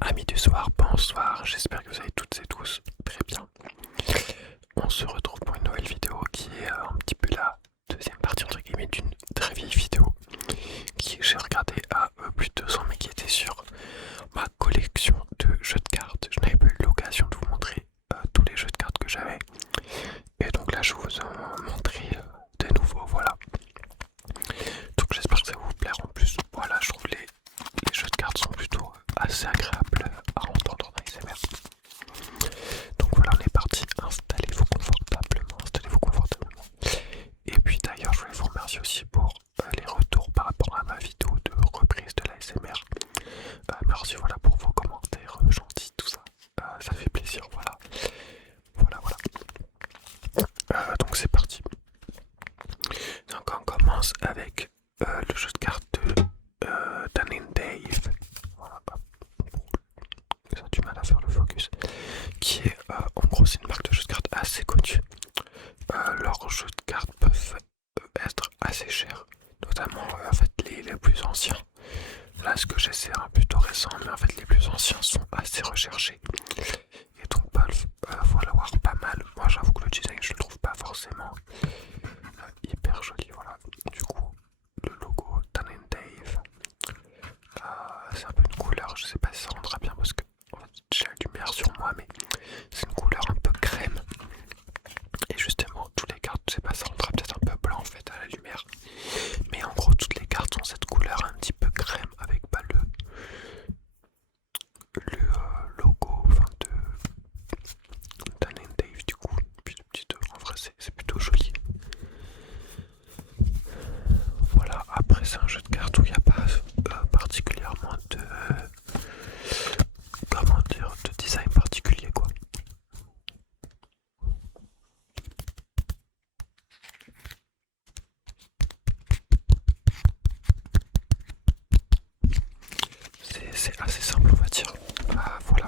Amis du soir, bonsoir, j'espère que vous allez toutes et tous très bien. On se retrouve pour une nouvelle vidéo qui est un petit peu la deuxième partie entre guillemets d'une très vieille vidéo qui j'ai regardé à plus de 2 ans mais qui était sur ma collection de jeux de cartes. Je n'avais pas eu l'occasion de vous montrer tous les jeux de cartes que j'avais et donc là je vous en montrer de nouveau, voilà. Donc j'espère que ça va vous plaire. En plus, voilà, je trouve les jeux de cartes sont plutôt assez agréables à entendre dans les ASMR. Donc voilà, on est parti. Installez-vous confortablement, installez-vous confortablement. Et puis d'ailleurs, je voulais vous remercier aussi pour les retours par rapport à ma vidéo de reprise de l'ASMR. Merci voilà pour vos commentaires gentils, tout ça. Ça fait plaisir, voilà. Voilà, voilà. Donc c'est parti. Donc on commence avec le jeu de cartes de Dan and Dave. Voilà, hop. J'ai du mal à faire le focus. Qui est en gros c'est une marque de jeux de cartes assez connue. Leurs jeux de cartes peuvent être assez chers, notamment en fait les plus anciens. Là ce que j'ai c'est un plutôt récent, mais en fait les plus anciens sont assez recherchés. Et donc faut l'avoir pas mal. Moi j'avoue que le design je le trouve pas forcément hyper joli, voilà. Du coup le logo Dan and Dave, c'est un peu une couleur, je sais pas si ça rendra bien parce que en fait, j'ai la lumière sur moi, mais c'est une couleur un peu crème. Et justement, toutes les cartes, je sais pas, ça rendra peut-être un peu blanc en fait à la lumière. Mais en gros, toutes les cartes ont cette couleur un petit peu crème avec pas le logo enfin, de Dan and Dave du coup. Puis le petit 2, en vrai, c'est plutôt joli. Voilà, après, c'est un jeu de cartes où il n'y a pas particulièrement de. Comment dire, de design particulier quoi. C'est assez simple on va dire. Voilà.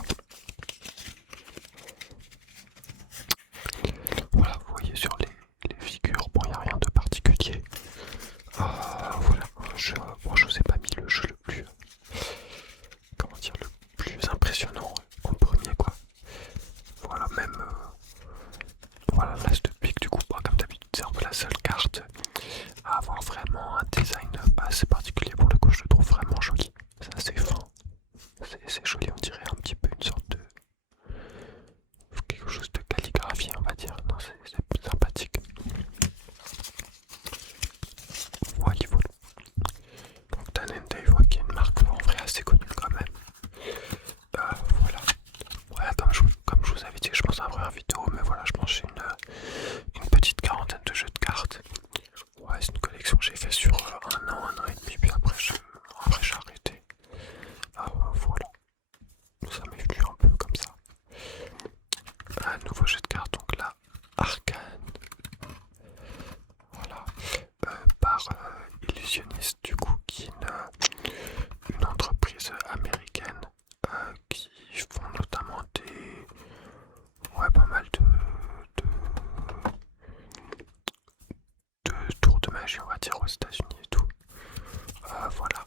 Voilà, vous voyez sur les figures, bon il n'y a rien de particulier. Voilà, bon, je vous ai pas mis le jeu le plus, comment dire, le plus impressionnant en premier quoi. Voilà, même, voilà l'as de pique du coup, comme d'habitude c'est un peu la seule carte à avoir vraiment un design assez particulier pour le coup, je le trouve vraiment joli. C'est assez fin, c'est joli, on dirait un petit peu une sorte de quelque chose de calligraphie on va dire, non c'est sympathique. Voilà, voilà. Donc Dan and Dave, ouais, qui est une marque en vrai assez connue quand même. Voilà. Ouais, comme je vous avais dit, je pense à la première vidéo, mais voilà, je pense que j'ai une petite quarantaine de jeux de cartes. Ouais, c'est une collection que j'ai fait sur un an et demi, puis après j'ai arrêté. Voilà. Ça m'est venu un peu comme ça. Un nouveau jeu de cartes, donc là, Arcane. Voilà. Par Illusionniste, du coup, qui est une entreprise américaine qui font notamment ouais, pas mal de tours de magie, on va dire, aux États-Unis et tout. Voilà,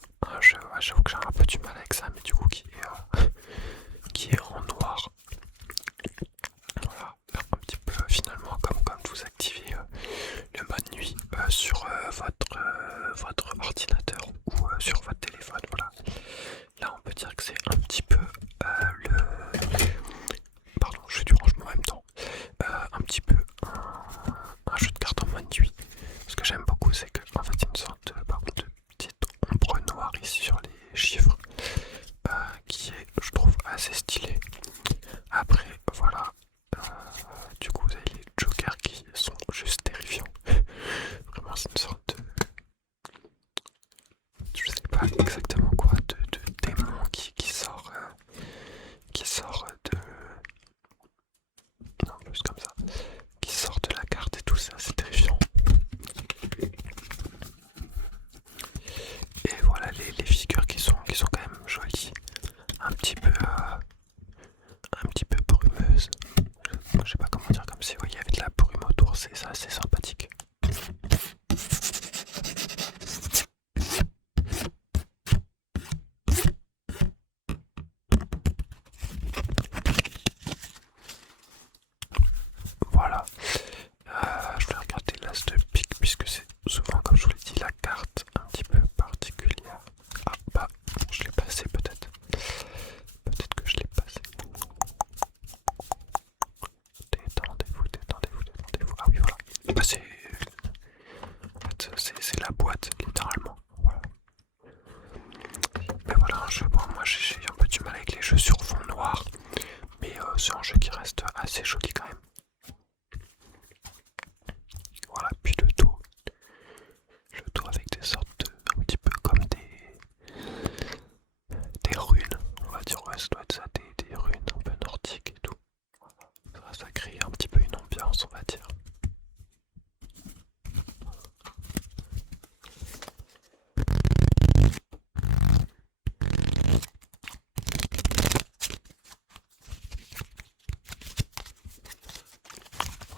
j'avoue que j'ai un peu du mal avec ça, mais du coup, qui est en noir. Voilà, un petit peu finalement, comme vous activez le mode nuit sur votre ordinateur ou sur votre téléphone, voilà. Là, on peut dire que c'est un petit peu le. Pardon, je fais du rangement en même temps. Un petit peu un jeu de cartes en mode nuit. Ce que j'aime beaucoup, c'est que en fait, il y a une sorte de petite ombre noire ici sur les chiffres qui est, je trouve, assez stylé. Après, voilà. Du coup, vous avez les jokers qui sont juste terrifiants. Vraiment, c'est une sorte de. Je sais pas exactement quoi, de démon qui sort. Qui sort de. Non, plus comme ça. Qui sort de la carte et tout ça, c'est terrifiant. Et voilà les figures qui sont quand même jolies. Un petit peu. Un petit peu brumeuse. Je sais pas comment dire, comme si il y avait de la brume autour, c'est ça, c'est sympathique. jeu sur fond noir, mais c'est un jeu qui reste assez joli quand même. Voilà, puis le dos avec des sortes un petit peu comme des runes, on va dire, ouais, ça doit être ça, des runes un peu nordiques et tout. Voilà. Ça crée un petit peu une ambiance, on va dire.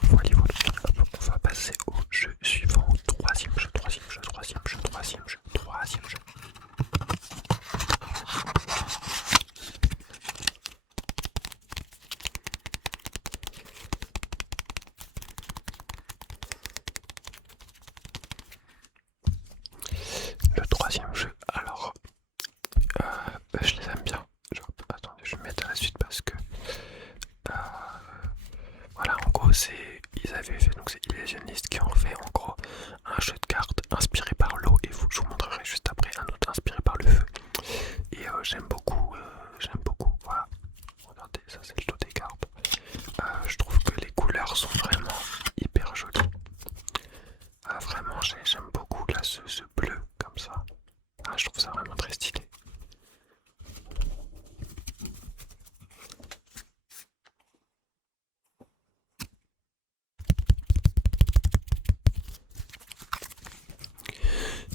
Voilà, on va passer au jeu suivant, troisième jeu. Le troisième jeu, alors, je les aime bien. Attendez, je vais me mettre à la suite parce que voilà, en gros, ils avaient fait, donc c'est Illusionist qui ont fait en gros un jeu de cartes inspiré par l'eau, et je vous montrerai juste après un autre inspiré par le feu. Et j'aime beaucoup, voilà. Regardez, ça c'est le dos des cartes. Je trouve que les couleurs sont vraiment hyper jolies. Vraiment, j'aime beaucoup là ce bleu comme ça. Je trouve ça vraiment très stylé.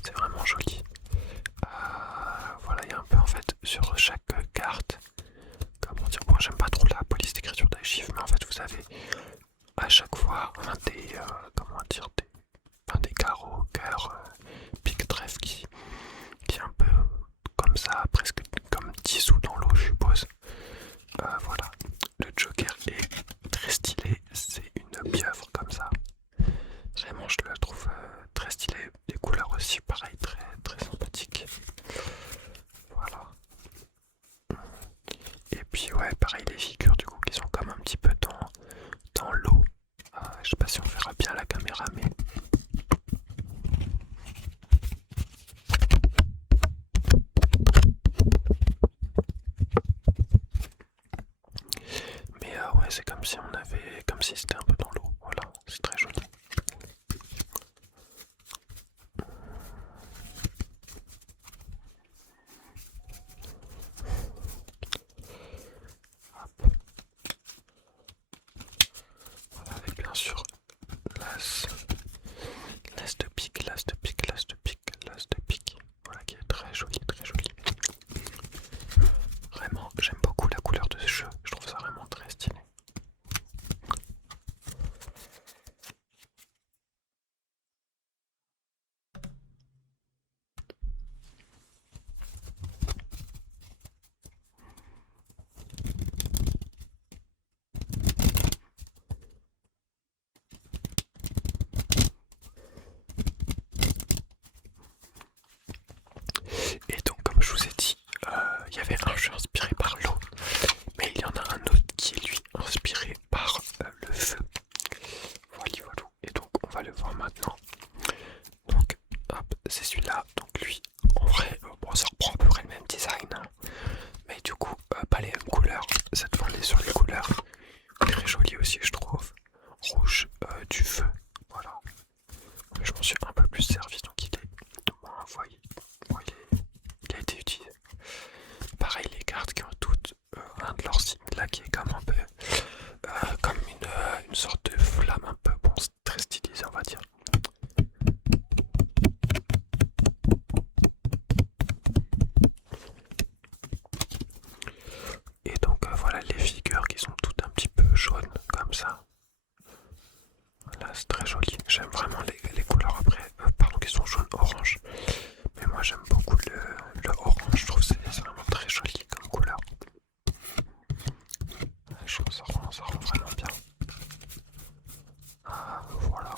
C'est vraiment joli. Voilà, il y a un peu en fait sur chaque carte. Comment dire, bon, j'aime pas trop la police d'écriture des chiffres, mais en fait vous avez à chaque fois comment dire, des carreaux, cœurs, pique trèfle qui est un peu comme ça, presque comme dissous dans l'eau, je suppose. Voilà, le Joker est très stylé, c'est une pieuvre comme ça. Vraiment, je le trouve très stylé. Les couleurs aussi, pareil, très très sympathiques. Voilà. Et puis ouais, pareil, les figures du coup qui sont comme un petit peu dans l'eau. Je sais pas si on verra bien la caméra, mais ouais, c'est comme si comme si c'était un peu dans l'eau. Voilà, c'est très joli. Hop. Voilà, avec bien sûr l'as de pique, voilà, qui est très joli, très joli. Vraiment, j'aime beaucoup la couleur de ce jeu, je trouve ça vraiment très stylé. Et donc, comme je vous ai dit, il y avait un jeu inspiré par l'eau, mais il y en a un autre qui est lui inspiré par le feu. Voilà. Et donc, on va le voir maintenant. Donc, hop, c'est celui-là. Donc, lui, en vrai, bon, ça reprend à peu près le même design, hein, mais du coup, pas les mêmes couleurs. Cette fois, on est sur les couleurs. Très joli aussi, je trouve. Rouge, du feu. Voilà. Je m'en suis un peu plus servi, donc il est. Bon, vous voyez. Bon, il a été utilisé. Pareil, les cartes qui ont toutes un de leurs signes là qui est comme un peu comme une sorte de flamme un peu, bon, très stylisé, on va dire. Et donc voilà les figures qui sont toutes un petit peu jaunes comme ça. Là c'est très joli. J'aime vraiment les couleurs après, pardon, qui sont jaunes orange. Mais moi j'aime beaucoup le orange, je trouve que c'est vraiment très joli comme couleur. Je trouve que ça rend vraiment bien. Voilà.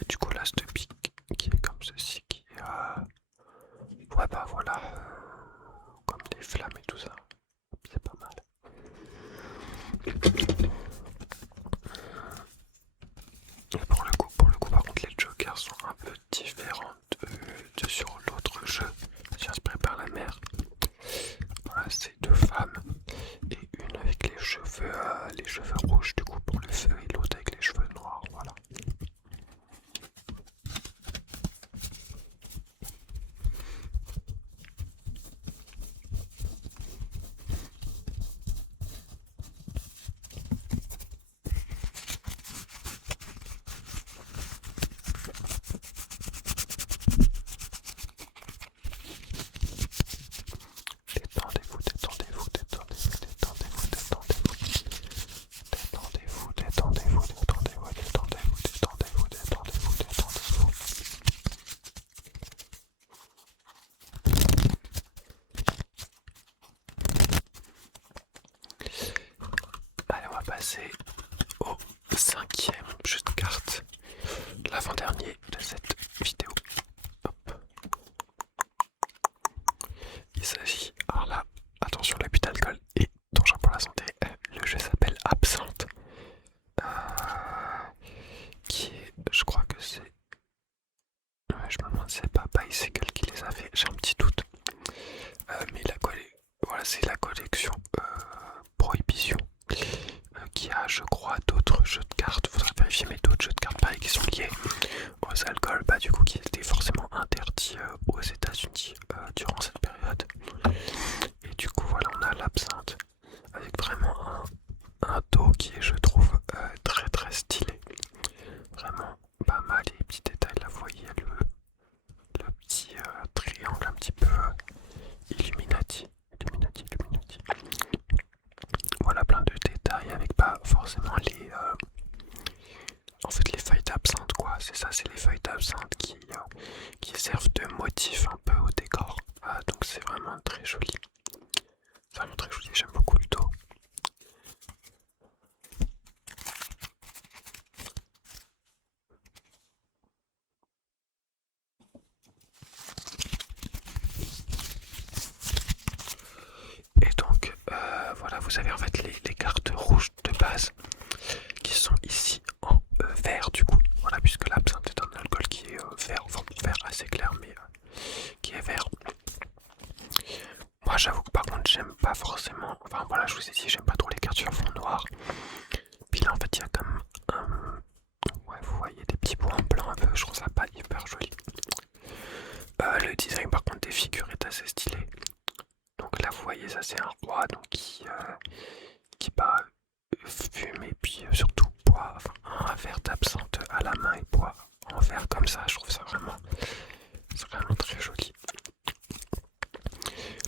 Et du coup l'as de pique qui est comme ceci, qui est ouais bah voilà, comme des flammes et tout ça. C'est pas mal. Et pour le coup par contre les jokers sont un peu différents de sur l'autre jeu. C'est inspiré par la mer. les cheveux rouges du coup pour le feu et l'autre avec les cheveux noirs, voilà. Détendez-vous, détendez-vous, détendez-vous, détendez-vous, détendez-vous. Détendez-vous, détendez-vous, détendez-vous, détendez-vous, détendez-vous, détendez-vous, détendez-vous. Allez, on va passer au 5e jeu de cartes, l'avant-dernier de cette vidéo. Hop. Il s'agit, alors là, attention, l'abus d'alcool est dangereux pour la santé. Le jeu s'appelle Absinthe, qui est, je crois que c'est, je me demande si c'est pas Bicycle qui les a fait, j'ai un petit doute. Mais voilà, c'est la collection Prohibition qui a, je crois, d'autres jeux de cartes. Faudra vérifier, mais d'autres jeux de cartes pareil qui sont liés aux alcools, bah du coup qui étaient forcément interdits aux États-Unis durant cette période. Et du coup voilà, on a l'absinthe avec vraiment un dos qui est, je trouve, très très stylé. Vraiment pas mal, les petits détails là, vous voyez le petit triangle un petit peu Illuminati. Voilà, plein de détails avec pas forcément en fait les feuilles d'absinthe quoi, c'est ça, c'est les feuilles d'absinthe qui servent de motif un peu au décor. Donc c'est vraiment très joli. Vraiment très joli, j'aime beaucoup le dos. Et donc voilà, vous avez en fait les cartes rouges de base qui sont ici en vert du coup. Voilà, puisque l'absinthe est un alcool qui est vert, enfin vert assez clair mais qui est vert. Moi j'avoue que par contre j'aime pas forcément, enfin voilà, je vous ai dit j'aime pas trop les cartes sur fond noir. Puis là en fait il y a comme ouais, vous voyez des petits points blancs un peu, je trouve ça pas hyper joli. Le design par contre des figures est assez stylé. Donc là vous voyez ça c'est un roi donc qui bat fume et puis surtout boit, enfin, un verre d'absinthe à la main et boit en verre comme ça, je trouve ça vraiment, c'est vraiment très joli.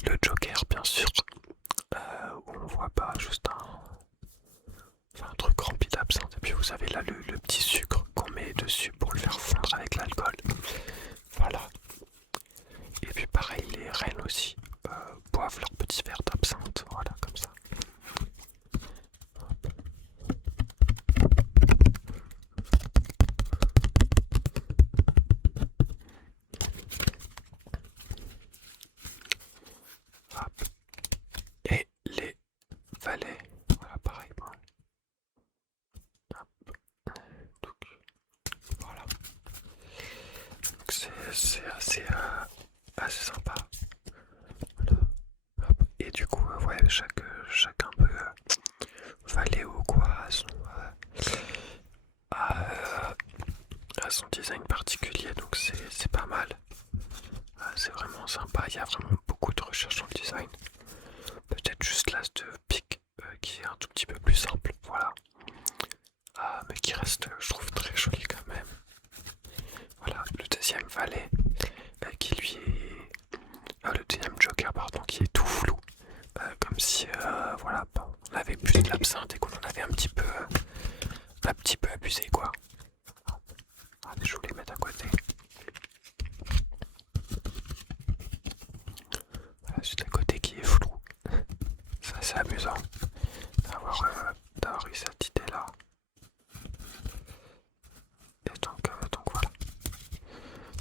Le Joker bien sûr, où on voit pas juste un truc rempli d'absinthe et puis vous avez là le petit sucre qu'on met dessus pour le faire fondre avec l'alcool. Voilà. Et puis pareil les reines aussi boivent leur petit verre d'absinthe, voilà comme ça. Hop. Et les valets, voilà pareil. Hop. Donc, voilà. Donc c'est assez sympa. Voilà. Hop. Et du coup, ouais, chacun peut valet ou quoi à son design particulier, donc c'est pas mal. C'est vraiment sympa, il y a vraiment beaucoup de recherche sur le design. Peut-être juste l'as de pique qui est un tout petit peu plus simple, voilà. Mais qui reste, je trouve, très joli quand même. Voilà, le deuxième valet qui lui est... le deuxième joker, pardon, qui est tout flou. Comme si, voilà, on avait plus de l'absinthe et qu'on en avait un petit peu abusé, quoi. Allez, je vous les mets à côté. Voilà, juste à côté qui est flou. C'est assez amusant d'avoir eu cette idée-là. Et donc voilà.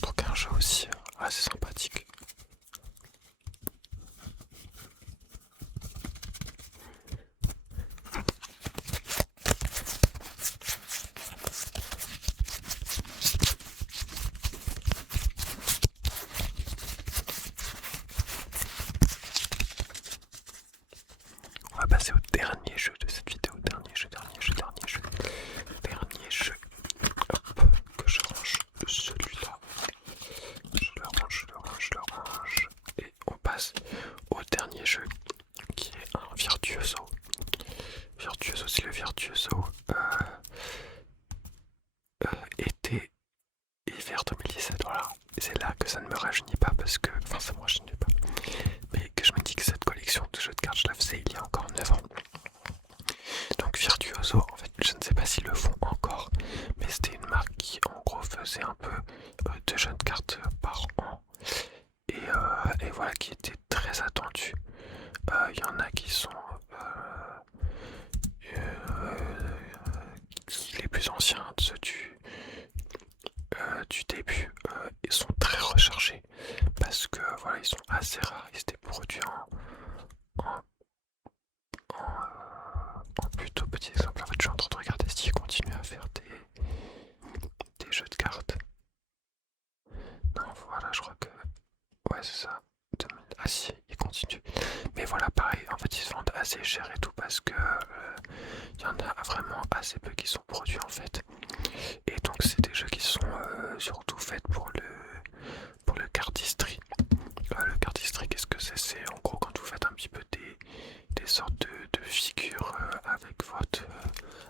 Donc un jeu aussi assez sympathique. On va passer au dernier jeu de cette vidéo. aussi le Virtuoso été hiver 2017, voilà. Et c'est là que ça ne me rajeunit pas parce que, enfin ça me rajeunit pas, mais que je me dis que cette collection de jeux de cartes je la faisais il y a encore 9 ans. Donc Virtuoso, en fait je ne sais pas s'ils le font encore, mais c'était une marque qui en gros faisait un peu de jeux de cartes par an. Et voilà, qui était très attendue. Il y en a qui sont les plus anciens, ceux du début, ils sont très recherchés parce que voilà, ils sont assez rares. Ils étaient produits en plutôt petits exemples. En fait, je suis en train de regarder s'ils continuent à faire des jeux de cartes. Non, voilà, je crois que ouais, c'est ça. Ah si, ils continuent. Mais voilà, pareil, en fait, ils se vendent assez cher et tout parce que il y en a vraiment assez peu qui sont produits en fait. Et donc, c'est des jeux qui sont surtout faits pour le cardistry. Le cardistry, qu'est-ce que c'est? C'est en gros quand vous faites un petit peu des sortes de figures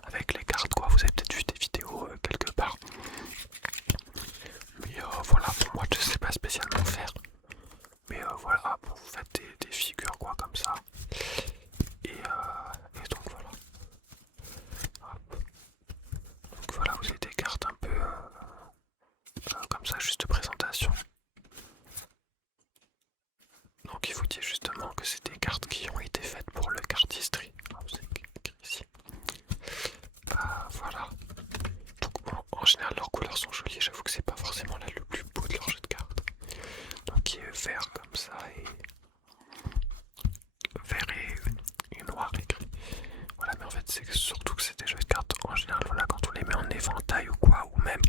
avec les cartes, quoi. Vous avez peut-être vu des vidéos quelque part. Mais voilà, pour moi, je sais pas spécialement faire. Mais voilà, bon, vous faites des figures, quoi, comme ça. Et donc voilà. Hop. Donc voilà, vous avez des cartes un peu comme ça, juste de présentation. Donc il vous dit justement que c'est des cartes qui ont été faites pour le cardistry. Vous avez écrit ici. Voilà. Donc en général leurs couleurs sont jolies, j'avoue que c'est pas forcément là le plus beau de leur jeu de cartes. Donc il est vert comme ça et vert et noir et gris. Voilà, mais en fait c'est surtout que c'est des jeux de cartes en général, voilà, quand on les met en éventail ou quoi, ou même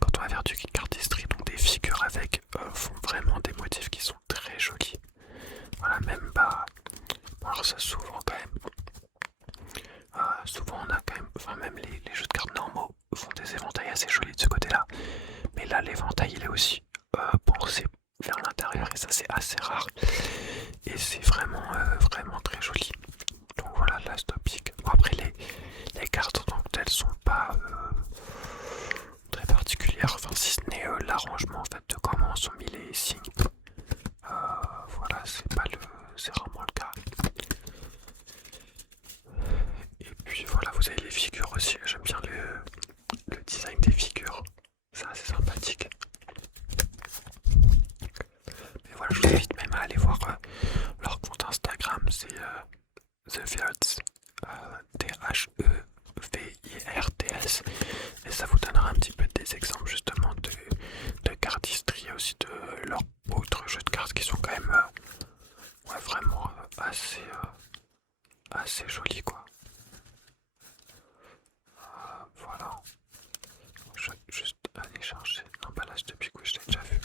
quand on va vers du cardistry, donc des figures avec font vraiment des motifs qui sont très jolis. Voilà, même bah, alors ça souvent quand même, souvent on a quand même, enfin même les jeux de cartes normaux font des éventails assez jolis de ce côté-là, mais là l'éventail il est aussi pensé vers l'intérieur et ça c'est assez rare et c'est vraiment vraiment très joli. Donc voilà, l'as topique. Bon, après les cartes donc elles sont pas très particulières, enfin si ce n'est l'arrangement en fait de comment sont mis les signes. Voilà, c'est rarement le cas. Et puis voilà, vous avez les figures aussi. J'aime bien le design des figures. C'est assez sympathique. Mais voilà, je vous invite même à aller voir leur compte Instagram. C'est The Virts. T-H-E-V-I-R-T-S. Et ça vous donnera un petit peu des exemples justement de cardistry et aussi de leurs autres jeux de cartes qui sont quand même ouais, vraiment assez jolis quoi. Voilà. Je vais juste aller chercher l'emballage depuis que je l'ai déjà vu.